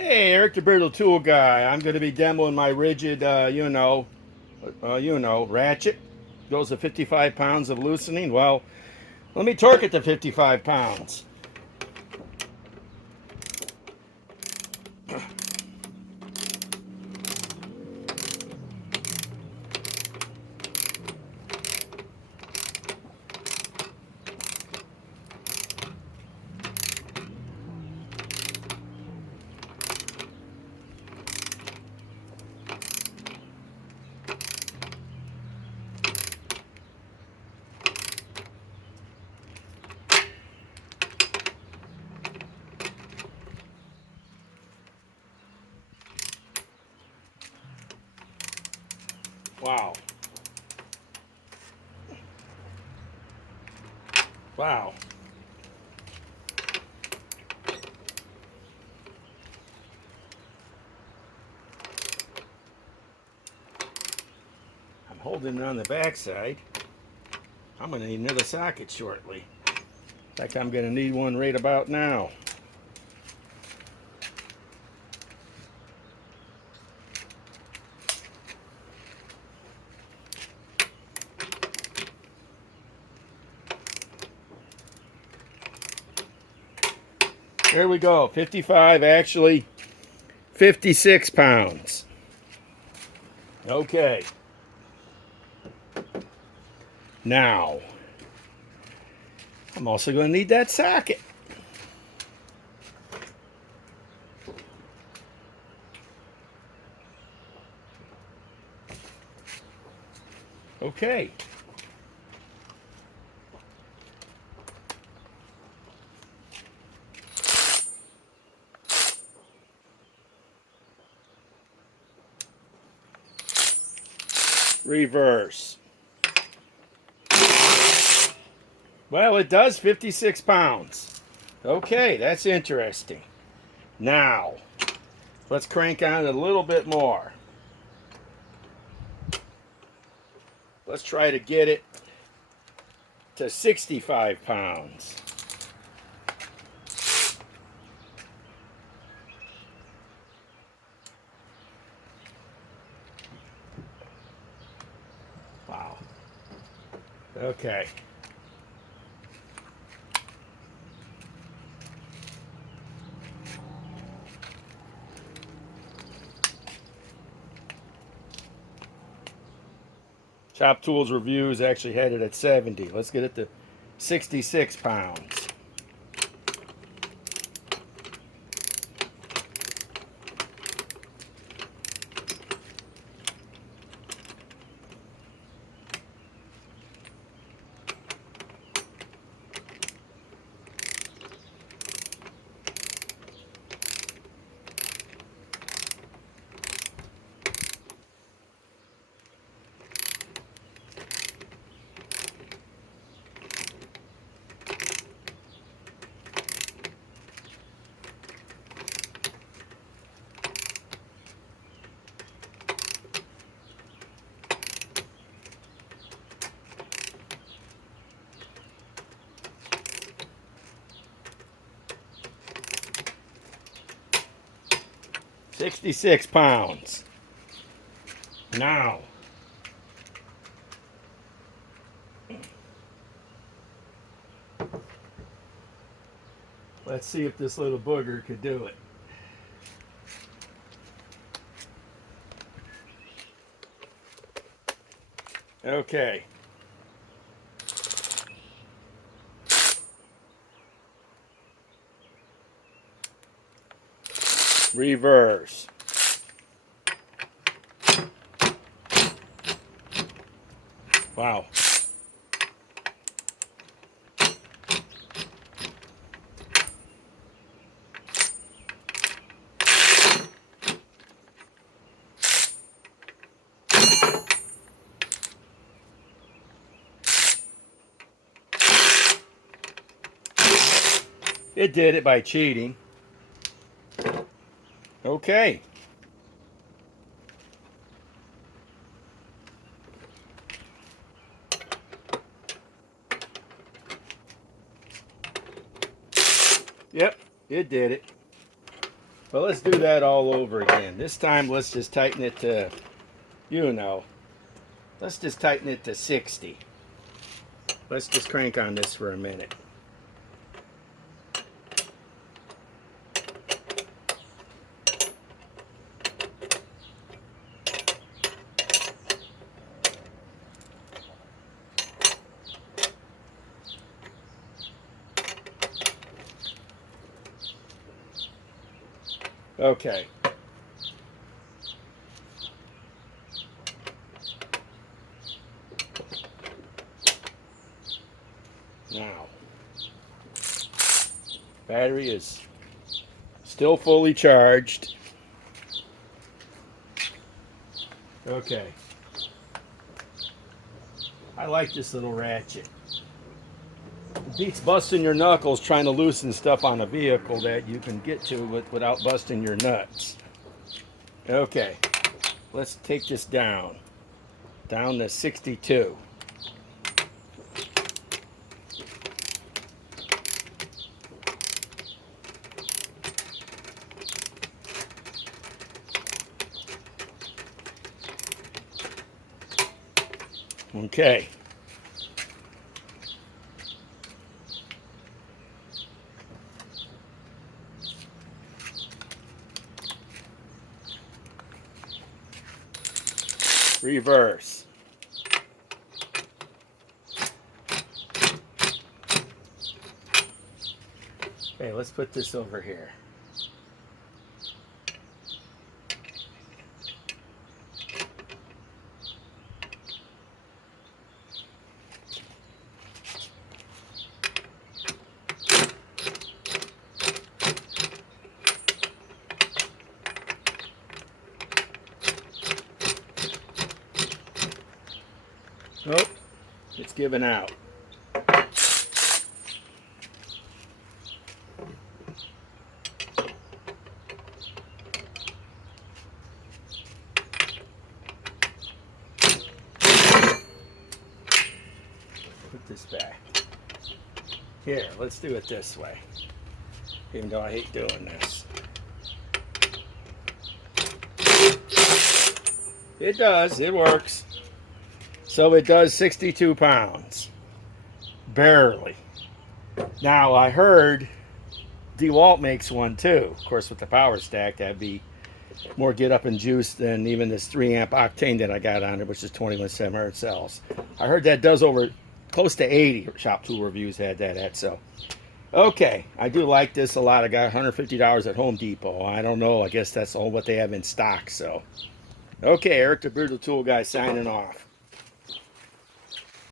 Hey, Eric the Brittle Tool Guy. I'm going to be demoing my rigid, ratchet. Goes to 55 pounds of loosening. Well, let me torque it to 55 pounds. Wow. Wow. I'm holding it on the back side. I'm going to need another socket shortly. In fact, I'm going to need one right about now. There we go. 55, actually 56 pounds. Okay. Now, I'm also going to need that socket. Okay. Reverse. Well, it does 56 pounds. Okay, that's interesting. Now, let's crank on it a little bit more. Let's try to get it to 65 pounds. Wow. Okay. Shop Tools Reviews actually had it at 70. Let's get it to 66 pounds. £66. Now, let's see if this little booger could do it. Okay. Reverse. Wow. It did it by cheating. Okay. Yep, it did it. But let's do that all over again. This time, let's just tighten it to, you know, let's just tighten it to 60. Let's just crank on this for a minute. Okay. Now, battery is still fully charged. Okay. I like this little ratchet. It beats busting your knuckles trying to loosen stuff on a vehicle that you can get to without busting your nuts. Okay, let's take this down to 62. Okay. Reverse. Okay, let's put this over here. Oh, it's giving out. Put this back. Here, let's do it this way. Even though I hate doing this. It does, it works. So it does 62 pounds. Barely. Now I heard DeWalt makes one too. Of course with the power stack that'd be more get up and juice than even this 3 amp octane that I got on it, which is 21,700 cells. I heard that does over close to 80 Shop Tool Reviews had that at. So okay, I do like this a lot. I got $150 at Home Depot. I don't know, I guess that's all what they have in stock. So okay, Eric the Brutal Tool Guy signing off.